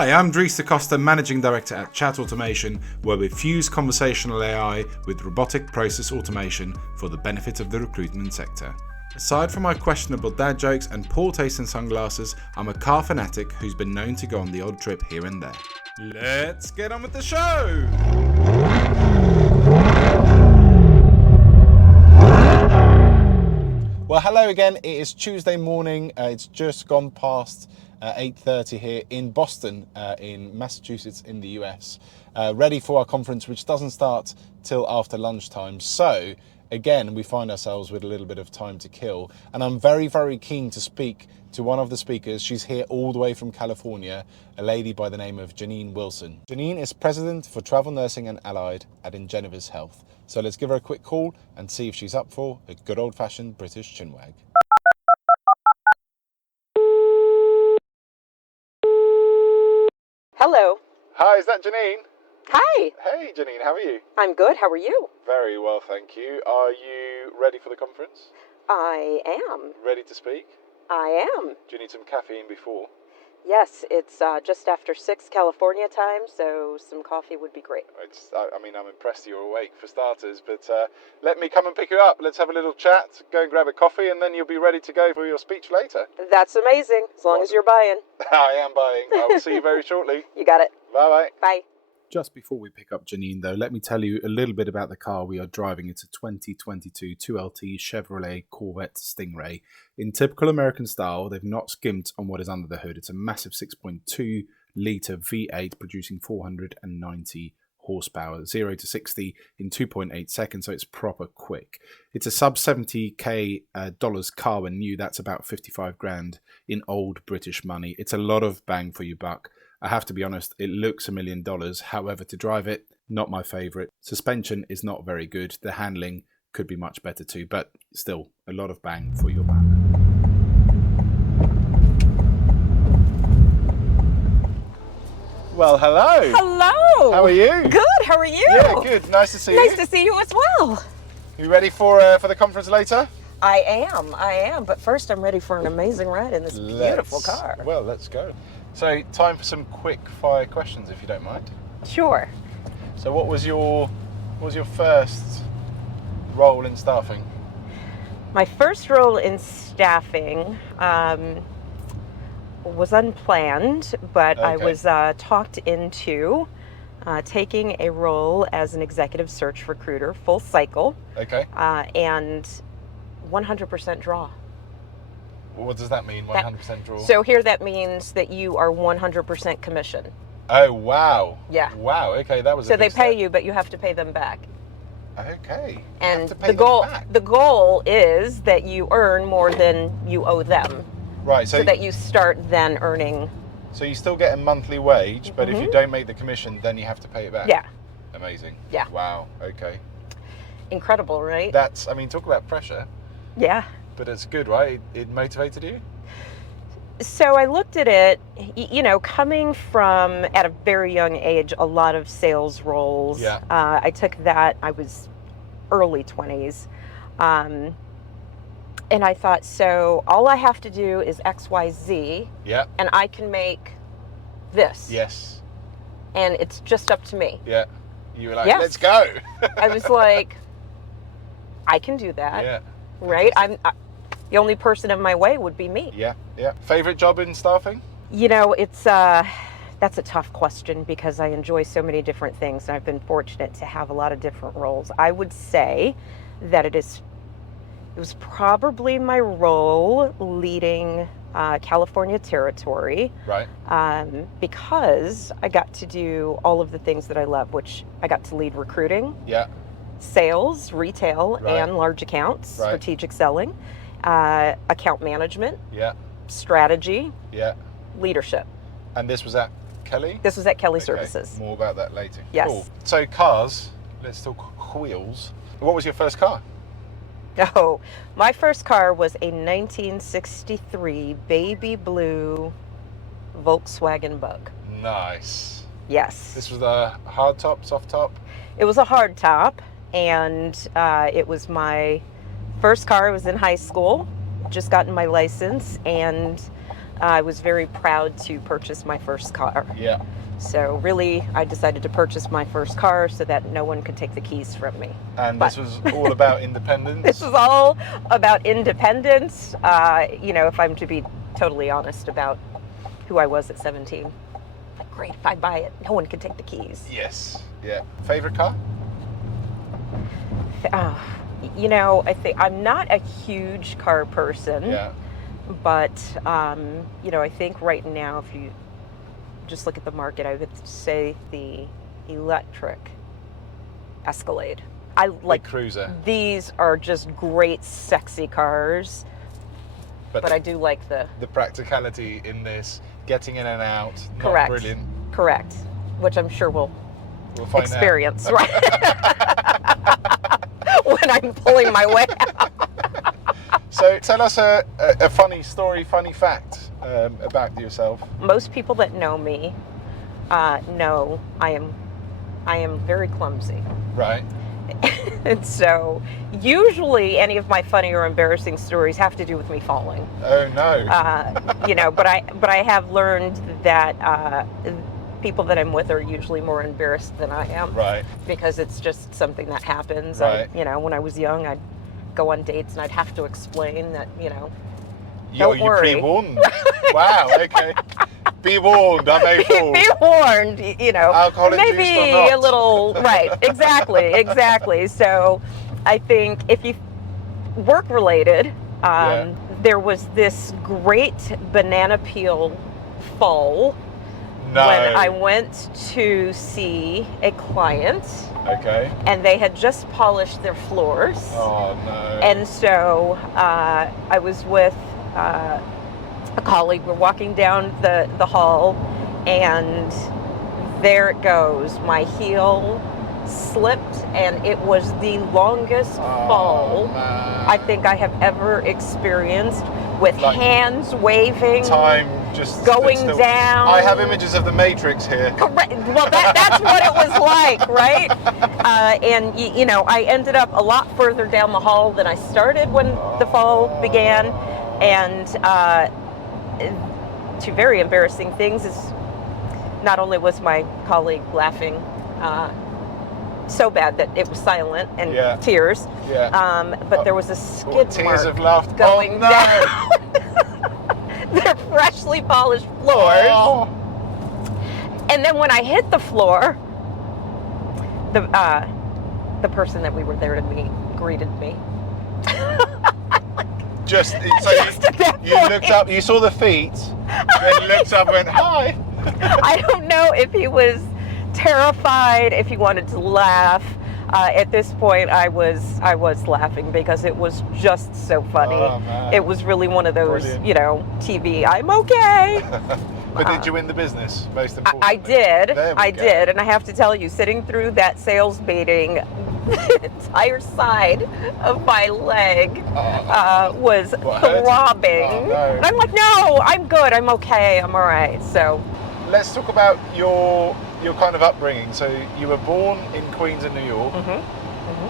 Hi, I'm Dries de Costa, Managing Director at Chat Automation, where we fuse conversational AI with robotic process automation for the benefit of the recruitment sector. Aside from my questionable dad jokes and poor taste in sunglasses, I'm a car fanatic who's been known to go on the odd trip here and there. Let's get on with the show! Well, hello again. It is Tuesday morning. It's just gone past 8:30 here in Boston, in Massachusetts, in the US. Ready for our conference, which doesn't start till after lunchtime. So, again, we find ourselves with a little bit of time to kill. And I'm very, very keen to speak to one of the speakers. She's here all the way from California, a lady by the name of Genine Wilson. Genine is President for Travel Nursing and Allied at Ingenovis Health. So let's give her a quick call and see if she's up for a good old-fashioned British chinwag. Hello. Hi, is that Genine? Hi. Hey, Genine, how are you? I'm good. How are you? Very well, thank you. Are you ready for the conference? I am. Ready to speak? I am. Do you need some caffeine before? Yes, it's just after 6 California time, so some coffee would be great. I'm impressed you're awake for starters, but let me come and pick you up. Let's have a little chat, go and grab a coffee, and then you'll be ready to go for your speech later. That's amazing, as long as you're buying. I am buying. I will see you very shortly. You got it. Bye-bye. Bye. Just before we pick up Genine, though, let me tell you a little bit about the car we are driving. It's a 2022 2LT Chevrolet Corvette Stingray. In typical American style, they've not skimped on what is under the hood. It's a massive 6.2 litre V8 producing 490 horsepower, 0 to 60 in 2.8 seconds, so it's proper quick. It's a sub $70k dollars car when new. That's about 55 grand in old British money. It's a lot of bang for your buck. I have to be honest, it looks $1 million. However, to drive it, not my favourite. Suspension is not very good. The handling could be much better too, but still a lot of bang for your buck. Well, hello. Hello. How are you? Good. How are you? Yeah, good. Nice to see you. Nice to see you as well. You ready for the conference later? I am. But first, I'm ready for an amazing ride in this beautiful car. Well, let's go. So, time for some quick fire questions, if you don't mind. Sure. So, what was your first role in staffing? My first role in staffing was unplanned, but I was talked into taking a role as an executive search recruiter, full cycle. Okay. And 100% draw. What does that mean, 100% draw? So here that means that you are 100% commission. Oh, wow. Yeah. Wow, okay, that was so a big they pay step. you, but you have to pay them back. Okay. And the goal is that you earn more than you owe them. Right, so that you start then earning. So you still get a monthly wage, but if you don't make the commission, then you have to pay it back. Yeah. Amazing. Yeah. Wow, okay. Incredible, right? Talk about pressure. Yeah. But it's good, right? It motivated you? So I looked at it, coming from, at a very young age, a lot of sales roles. Yeah. I took that, I was early 20s. And I thought, so all I have to do is X, Y, Z. Yeah. And I can make this. Yes. And it's just up to me. Yeah. You were like, let's go. I was like, I can do that. Yeah. Right? The only person in my way would be me. Yeah, yeah. Favorite job in staffing? It's that's a tough question because I enjoy so many different things, and I've been fortunate to have a lot of different roles. I would say that it was probably my role leading California territory. Right. Because I got to do all of the things that I love, which I got to lead recruiting. Yeah. Sales, retail, and large accounts, strategic selling, account management, strategy, leadership. And this was at Kelly? This was at Kelly Services. More about that later. Yes. Cool. So cars, let's talk wheels. What was your first car? Oh, my first car was a 1963 baby blue Volkswagen Bug. Nice. Yes. This was a hard top, soft top? It was a hard top. And it was my first car. I was in high school, just gotten my license, and I was very proud to purchase my first car. Yeah. So really, I decided to purchase my first car so that no one could take the keys from me. And this was all about independence? This was all about independence, if I'm to be totally honest about who I was at 17. Like, great, if I buy it, no one can take the keys. Yes. Yeah. Favorite car? I think I'm not a huge car person. Yeah. But, I think right now, if you just look at the market, I would say the electric Escalade. I like cruiser. These are just great, sexy cars. But I do like the practicality in this, getting in and out. Correct. Not brilliant. Correct. Which I'm sure we'll find experience, out. right? When I'm pulling my way out. So tell us a funny story, funny fact about yourself. Most people that know me know I am very clumsy. Right. And so usually any of my funny or embarrassing stories have to do with me falling. Oh no. But I have learned that people that I'm with are usually more embarrassed than I am. Right. Because it's just something that happens. Right. When I was young, I'd go on dates and I'd have to explain that, You're pre-warned. Wow, okay. Be warned, I may fall. Be warned, Alcohol maybe induced or not. a little, right, exactly. So I think if you work related, there was this great banana peel fall No. when I went to see a client. Okay. And they had just polished their floors. Oh no. And so I was with a colleague. We're walking down the hall, and there it goes. My heel slipped, and it was the longest fall I think I have ever experienced, with hands waving. Time just going stood still. down. I have images of the Matrix here. Correct. Well, that's what it was like, right? And I ended up a lot further down the hall than I started when the fall began, and two very embarrassing things is not only was my colleague laughing so bad that it was silent and tears, but there was a skid tears mark of laughter going down. They're freshly polished floors. Oh. And then when I hit the floor, the person that we were there to meet greeted me. Just at that you point. looked up, you saw the feet, then looked up and went, hi. I don't know if he was terrified, if he wanted to laugh. At this point, I was laughing because it was just so funny. Oh, man. It was really one of those, Brilliant. TV, I'm okay. But did you win the business, most importantly? I did. There we go. Did. And I have to tell you, sitting through that sales meeting, the entire side of my leg was throbbing. Oh, no. And I'm like, no, I'm good. I'm okay. I'm all right. So let's talk about your kind of upbringing. So you were born in Queens in New York.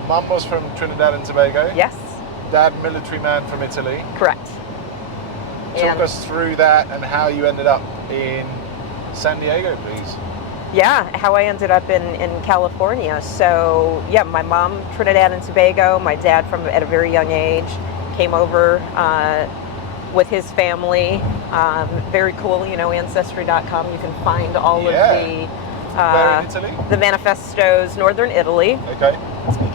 Mum was from Trinidad and Tobago. Yes. Dad, military man from Italy. Correct. Talk us through that and how you ended up in San Diego, please. Yeah, how I ended up in California. So yeah, my mom, Trinidad and Tobago, my dad at a very young age, came over with his family. Very cool, Ancestry.com. You can find all of Where in Italy? the manifestos, northern Italy. Okay.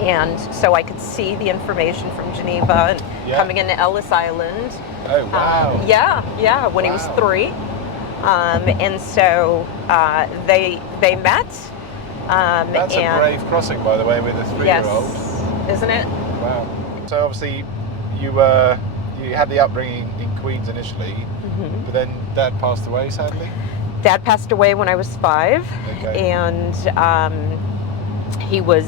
And so I could see the information from Geneva and coming into Ellis Island. Oh, wow. When he was 3. And so they met. That's a brave crossing, by the way, with a 3-year-old. Yes, isn't it? Wow. So obviously you had the upbringing in Queens initially, but then Dad passed away, sadly. Dad passed away when I was 5, and he was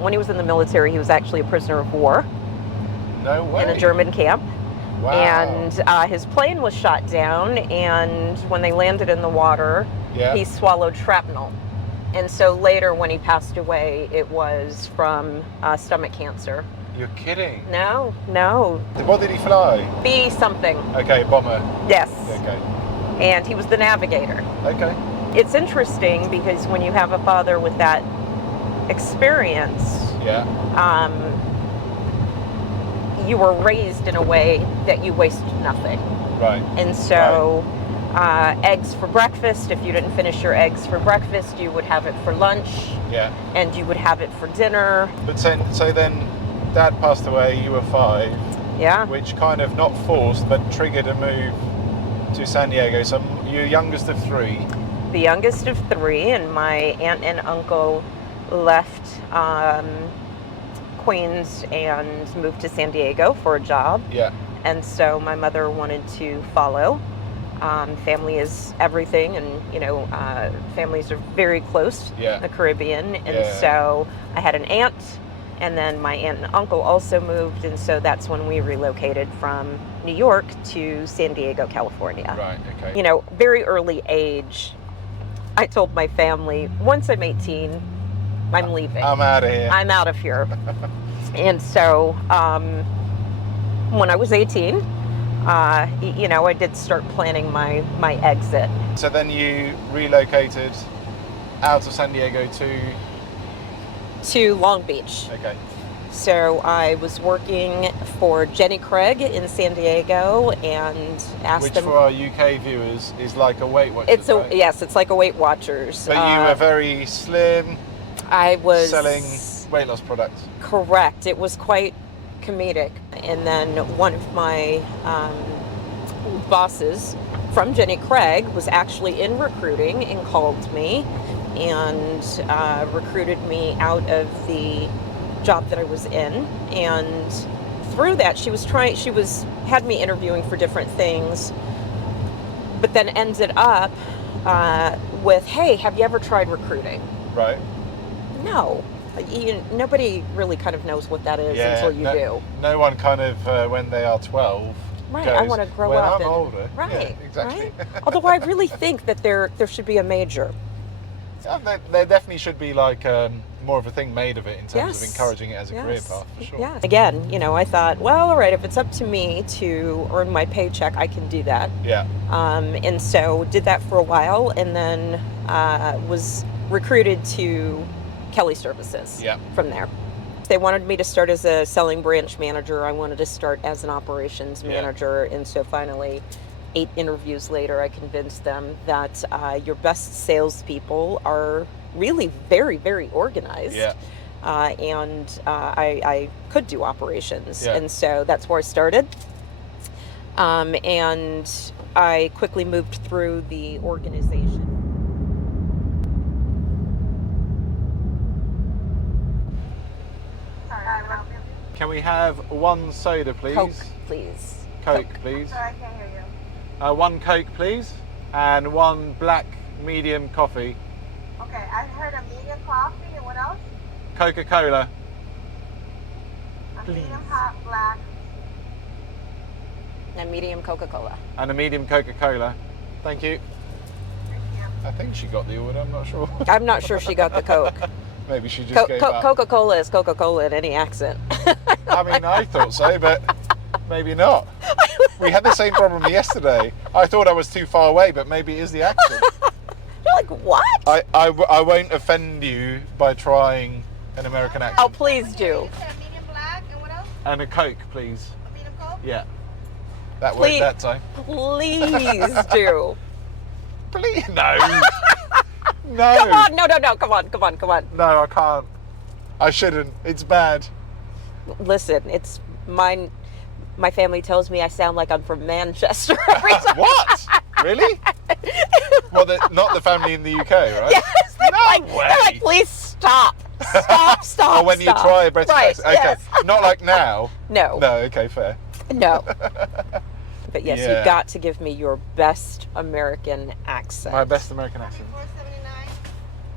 when he was in the military, he was actually a prisoner of war. No way. In a German camp. Wow. And his plane was shot down, and when they landed in the water, he swallowed shrapnel. And so later, when he passed away, it was from stomach cancer. You're kidding? No. What did he fly? B something. Okay, bomber. Yes. Okay. and he was the navigator. Okay. It's interesting because when you have a father with that experience, you were raised in a way that you waste nothing. Right. And so eggs for breakfast, if you didn't finish your eggs for breakfast, you would have it for lunch. Yeah. And you would have it for dinner. But so then Dad passed away, you were 5. Yeah. Which kind of not forced, but triggered a move to San Diego. So you're youngest of 3. The youngest of 3, and my aunt and uncle left Queens and moved to San Diego for a job. Yeah. And so my mother wanted to follow. Family is everything, and families are very close in the Caribbean. And so I had an aunt, and then my aunt and uncle also moved, and so that's when we relocated from New York to San Diego, California. Right, okay. Very early age, I told my family, once I'm 18, I'm leaving. I'm out of here. I'm out of here. And so when I was 18, I did start planning my exit. So then you relocated out of San Diego to Long Beach. Okay. So I was working for Jenny Craig in San Diego and asked them. Which for our UK viewers is like a Weight Watchers, right? Yes, it's like a Weight Watchers. But you were very slim. I was selling weight loss products. Correct. It was quite comedic. And then one of my bosses from Jenny Craig was actually in recruiting and called me and recruited me out of the job that I was in. And through that, she had me interviewing for different things, but then ended up with, hey, have you ever tried recruiting? Right. No. Nobody really kind of knows what that is until you do. No one kind of, when they are 12, right, goes, I want to grow when up. I'm older. Right, yeah, exactly. Right? Although I really think that there should be a major. Yeah, there definitely should be like more of a thing made of it in terms of encouraging it as a career path, for sure. Yeah. Again, I thought, well, all right, if it's up to me to earn my paycheck, I can do that. Yeah. And so did that for a while, and then was recruited to Kelly Services from there. They wanted me to start as a selling branch manager. I wanted to start as an operations manager. And so finally, 8 interviews later, I convinced them that your best salespeople are really very, very organized. Yeah. And I could do operations. Yeah. And so that's where I started. And I quickly moved through the organization. Can we have 1 soda, please? Coke, please. Coke, please. Sorry, I can't hear you. 1 Coke, please, and 1 black medium coffee. Okay, I heard a medium coffee, and what else? Coca-Cola. A medium hot black. And medium Coca-Cola. And a medium Coca-Cola. Thank you. Thank you. I think she got the order, I'm not sure. I'm not sure she got the Coke. Maybe she just gave up. Coca-Cola is Coca-Cola in any accent. I mean, I thought so, but maybe not. We had the same problem yesterday. I thought I was too far away, but maybe it is the accent. You're like, what? I won't offend you by trying an American accent. Oh, please do. You said a medium black, and what else? And a Coke, please. A medium Coke? Yeah. That worked that time. Please do. Please, no. No. Come on, no, come on. No, I can't. I shouldn't. It's bad. Listen, it's mine. My family tells me I sound like I'm from Manchester every time. What? Really? Well, not the family in the UK, right? Yes, they're like, please stop. Stop. Or when you try a British accent. Okay. Yes. Not like now. No. No, okay, fair. No. But yes, you've got to give me your best American accent. My best American accent. 479.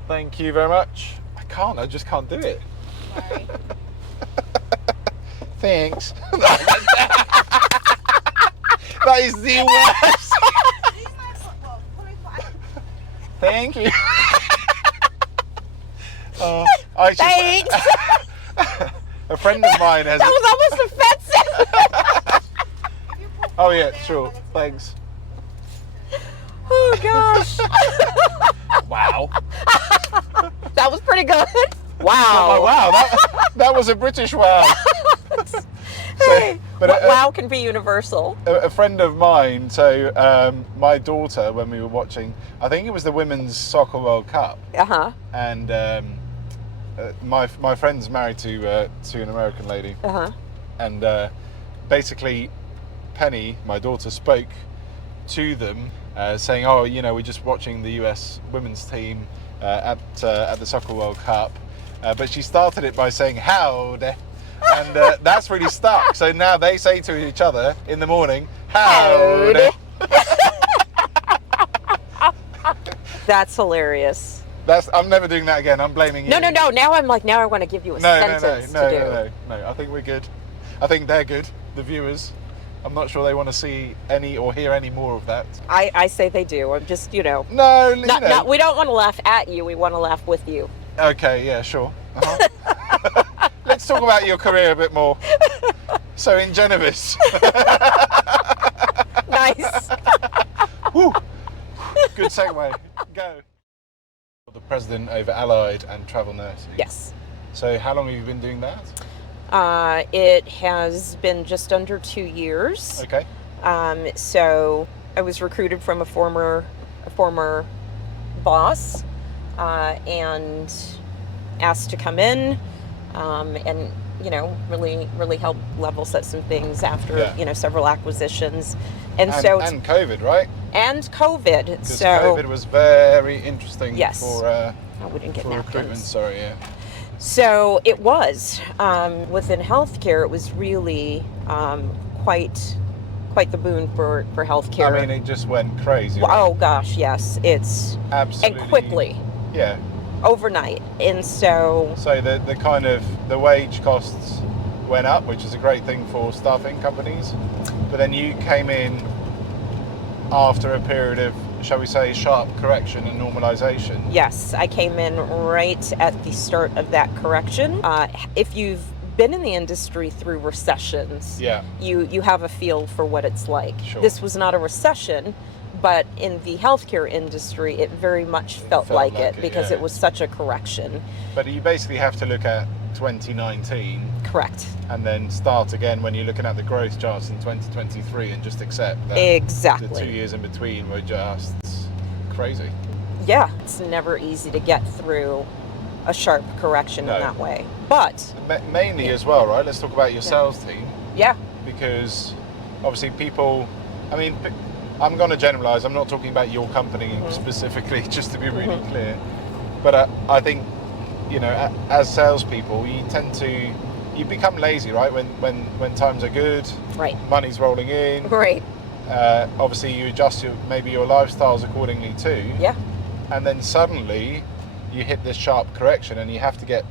Thank you very much. I just can't do it. Sorry. Thanks. That is the worst. Thank you. Thanks. A friend of mine has. That was almost offensive. Oh yeah, sure. Thanks. gosh. Wow. That was pretty good. Oh, Wow. wow. That was a British wow. Hey, but wow can be universal. a friend of mine, so my daughter, when we were watching, I think it was the Women's Soccer World Cup, Uh-huh. and my friend's married to an American lady, Uh-huh. and basically Penny, my daughter, spoke to them, saying, "Oh, you know, we're just watching the US women's team at the Soccer World Cup," but she started it by saying "howdy," and that's really stuck. So now they say to each other in the morning, "Howdy." That's hilarious. I'm never doing that again. I'm blaming you. No. Now I want to give you a sentence to do. No. I think we're good. I think they're good. The viewers. I'm not sure they want to see any or hear any more of that. I say they do. I'm just, No, not, we don't want to laugh at you. We want to laugh with you. Okay, yeah, sure. Uh-huh. Let's talk about your career a bit more. So, Ingenovis. Nice. Woo. Good segue. Go. The president over Allied and Travel Nursing. Yes. So, how long have you been doing that? It has been just under 2 years. Okay. So I was recruited from a former boss, and asked to come in, and really help level set some things after several acquisitions, and COVID, right? And COVID. Because so COVID was very interesting. Yes. For we didn't get for napkins. recruitment. Sorry, yeah. So it was within healthcare. It was really quite the boon for healthcare. I mean, it just went crazy. Right? Oh gosh, yes, it's absolutely, and quickly. Yeah. Overnight, and so the kind of the wage costs went up, which is a great thing for staffing companies. But then you came in after a period of, shall we say, sharp correction and normalization. Yes, I came in right at the start of that correction. If you've been in the industry through recessions, you have a feel for what it's like. Sure. This was not a recession, but in the healthcare industry, it very much felt like it because it was such a correction. But you basically have to look at 2019. Correct. And then start again when you're looking at the growth charts in 2023 and just accept that exactly the 2 years in between were just crazy. Yeah, it's never easy to get through a sharp correction in that way. But mainly as well, right? Let's talk about your sales team. Yeah. Because obviously people, I mean, I'm going to generalize. I'm not talking about your company specifically, just to be really clear. But I think, as salespeople, you become lazy, right? When times are good, right? Money's rolling in, right? Obviously, you adjust maybe your lifestyles accordingly too. Yeah. And then suddenly, you hit this sharp correction, and you have to get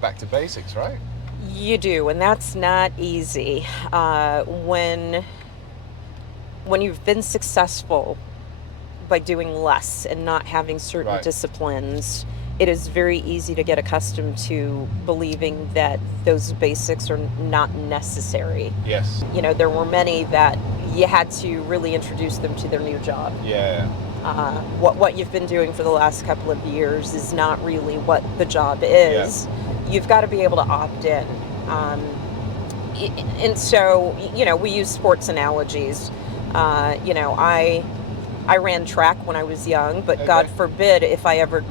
back to basics, right? You do, and that's not easy. When you've been successful by doing less and not having certain disciplines, it is very easy to get accustomed to believing that those basics are not necessary. Yes. There were many that you had to really introduce them to their new job. Yeah. What you've been doing for the last couple of years is not really what the job is. Yeah. You've got to be able to opt in. And so, we use sports analogies. I ran track when I was young, but God forbid if I ever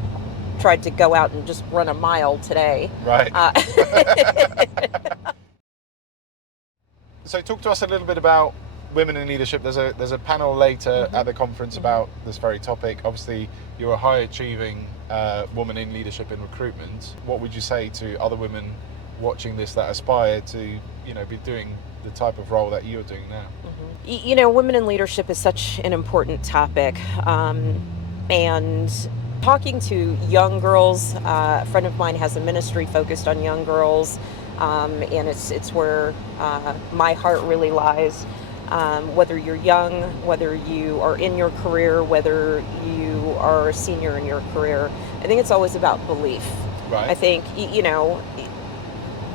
tried to go out and just run a mile today. Right. So talk to us a little bit about women in leadership. There's a panel later at the conference about this very topic. Obviously, you're a high achieving woman in leadership in recruitment. What would you say to other women watching this that aspire to, be doing the type of role that you're doing now? Women in leadership is such an important topic. And talking to young girls, a friend of mine has a ministry focused on young girls, and it's where my heart really lies. Whether you're young, whether you are in your career, whether you are a senior in your career, I think it's always about belief. Right. I think,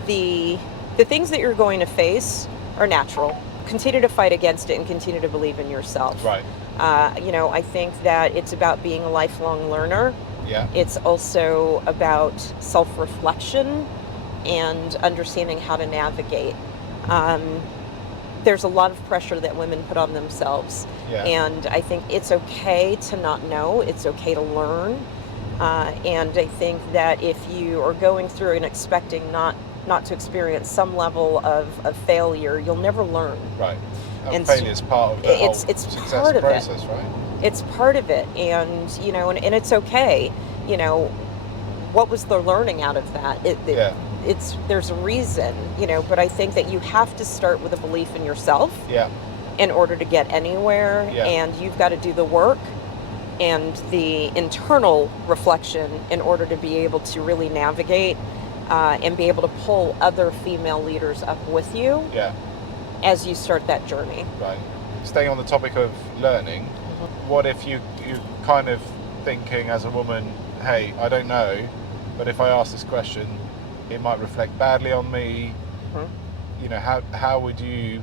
the things that you're going to face are natural. Continue to fight against it and continue to believe in yourself. Right. I think that it's about being a lifelong learner. Yeah. It's also about self-reflection and understanding how to navigate. There's a lot of pressure that women put on themselves. Yeah. And I think it's okay to not know. It's okay to learn. And I think that if you are going through and expecting not to experience some level of failure, you'll never learn. Right. And failure is part of the whole it's success part of process, it. right? It's part of it, and and it's okay. What was the learning out of that? There's a reason, but I think that you have to start with a belief in yourself. Yeah. In order to get anywhere, Yeah. and you've got to do the work and the internal reflection in order to be able to really navigate and be able to pull other female leaders up with you. Yeah. As you start that journey. Right. Staying on the topic of learning, what if you're kind of thinking as a woman, hey, I don't know, but if I ask this question, it might reflect badly on me. How would you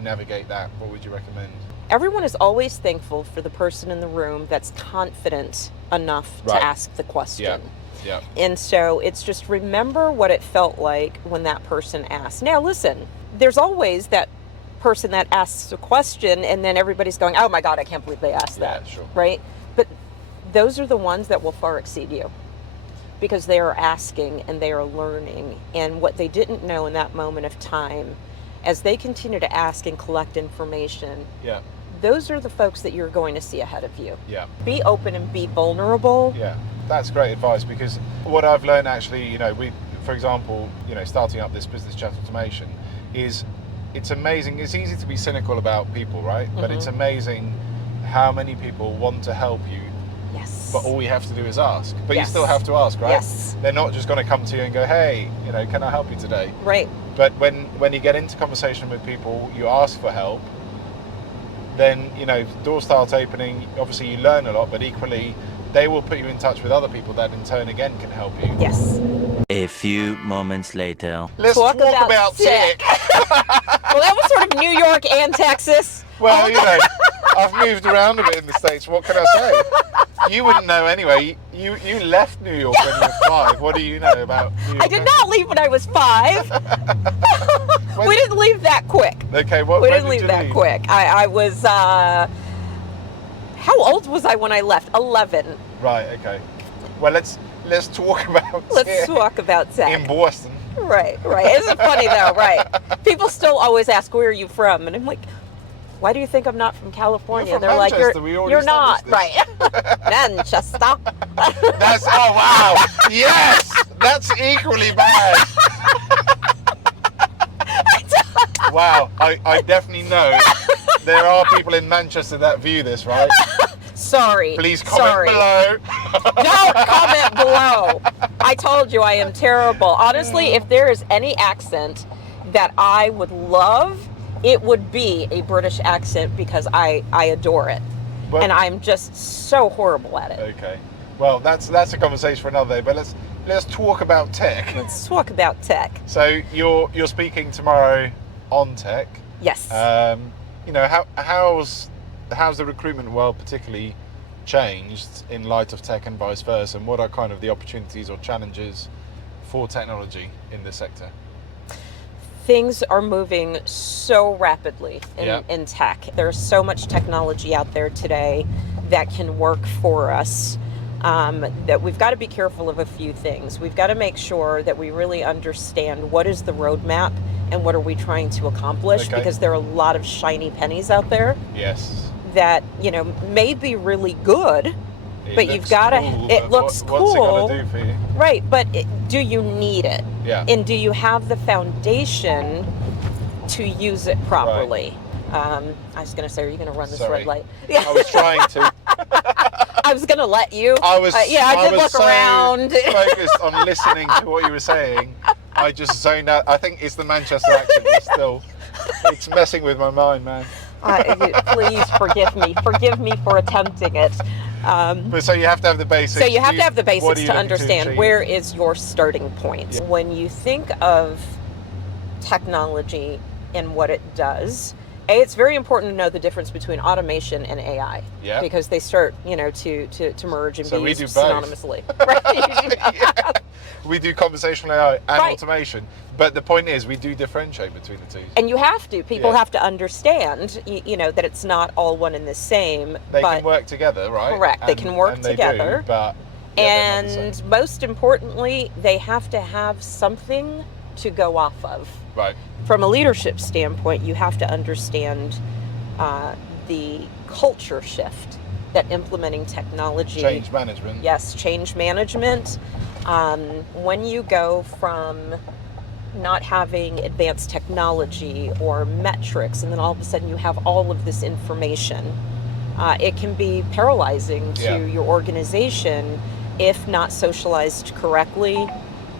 navigate that? What would you recommend? Everyone is always thankful for the person in the room that's confident enough to ask the question. Yeah. And so it's just remember what it felt like when that person asked. Now listen, there's always that person that asks a question and then everybody's going, oh my God, I can't believe they asked that. Yeah, sure. Right? But those are the ones that will far exceed you because they are asking and they are learning. And what they didn't know in that moment of time, as they continue to ask and collect information, those are the folks that you're going to see ahead of you. Yeah. Be open and be vulnerable. Yeah, that's great advice because what I've learned actually, for example, starting up this business chat automation is it's amazing. It's easy to be cynical about people, right? But it's amazing how many people want to help you. Yes. But all you have to do is ask. But you still have to ask, right? Yes. They're not just going to come to you and go, hey, can I help you today? Right. But when you get into conversation with people, you ask for help, then, doors start opening. Obviously, you learn a lot, but equally, they will put you in touch with other people that in turn again can help you. Yes. A few moments later. Let's talk about tech. Well, that was sort of New York and Texas. Well, I've moved around a bit in the States. What can I say? You wouldn't know anyway. You left New York when you were 5. What do you know about New York? I did not leave when I was 5. We didn't leave that quick. Okay, we didn't leave that quick. I was, how old was I when I left? 11. Right, okay. Well, let's talk about Let's talk about tech. In Boston. Right. Isn't it funny though, right? People still always ask, where are you from? And I'm like, why do you think I'm not from California? You're from They're Manchester. like, you're not. Right. Manchester. That's, oh wow. Yes! That's equally bad. Wow, I definitely know there are people in Manchester that view this, right? Sorry. Please comment below. No, comment below. I told you I am terrible. Honestly, if there is any accent that I would love, it would be a British accent because I adore it. But, and I'm just so horrible at it. Okay. Well, that's a conversation for another day, but let's talk about tech. Let's talk about tech. So you're speaking tomorrow on tech. Yes. How's the recruitment world particularly changed in light of tech and vice versa, and what are kind of the opportunities or challenges for technology in this sector? Things are moving so rapidly in tech. There's so much technology out there today that can work for us, that we've got to be careful of a few things. We've got to make sure that we really understand what is the roadmap and what are we trying to accomplish, because there are a lot of shiny pennies out there. Yes. That, may be really good, but you've got to, it looks cool. What's it going to do for you? Right, but do you need it? Yeah. And do you have the foundation to use it properly? Right. I was going to say, are you going to run this red light? I was trying to. I was going to let you. I was. I did look around. Focused on listening to what you were saying. I just zoned out. I think it's the Manchester accent. It's messing with my mind, man. Please forgive me. Forgive me for attempting it. But so you have to have the basics. So you have to have the basics to understand to where is your starting point. Yeah. When you think of technology and what it does, It's very important to know the difference between automation and AI. Yeah. Because they start, to merge and So be we do used both. synonymously. Right? Yeah. We do conversational AI and Right. automation, but the point is we do differentiate between the two. And you have to. People Yeah. have to understand, that it's not all one and the same. They but can work together, right? Correct. They can work and they together. Do, but yeah, they're not the And same. most importantly, they have to have something to go off of. Right. From a leadership standpoint, you have to understand the culture shift that implementing technology. Change management. Yes, change management. When you go from not having advanced technology or metrics, and then all of a sudden you have all of this information, it can be paralyzing to Yeah. your organization if not socialized correctly,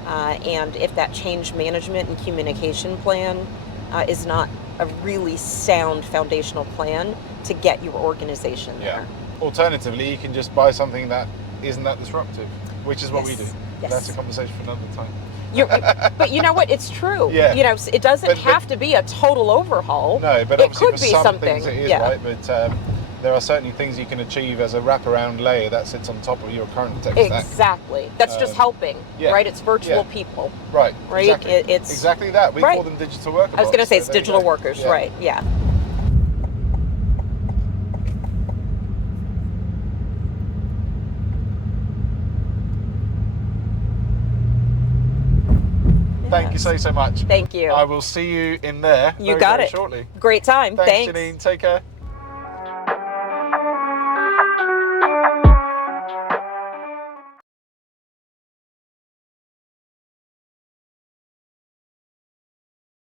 and if that change management and communication plan is not a really sound foundational plan to get your organization there. Yeah. Alternatively, you can just buy something that isn't that disruptive, which is what we do. Yes. Yes. That's a conversation for another time. But you know what? It's true. Yeah. It doesn't But- have to be a total overhaul. No, but it obviously could for be some something. things it is, yeah. right? But there are certainly things you can achieve as a wraparound layer that sits on top of your current tech stack. Exactly. That's just helping, yeah. right? It's virtual Yeah. people. Right. Right? Exactly. It's exactly that. We right. call them digital workers. I was going to say it's so there you digital go. workers, Yeah. right? Yeah. Thank you so much. Thank you. I will see you in there You very, got very it. shortly. Great time. Thanks, Janine. Take care.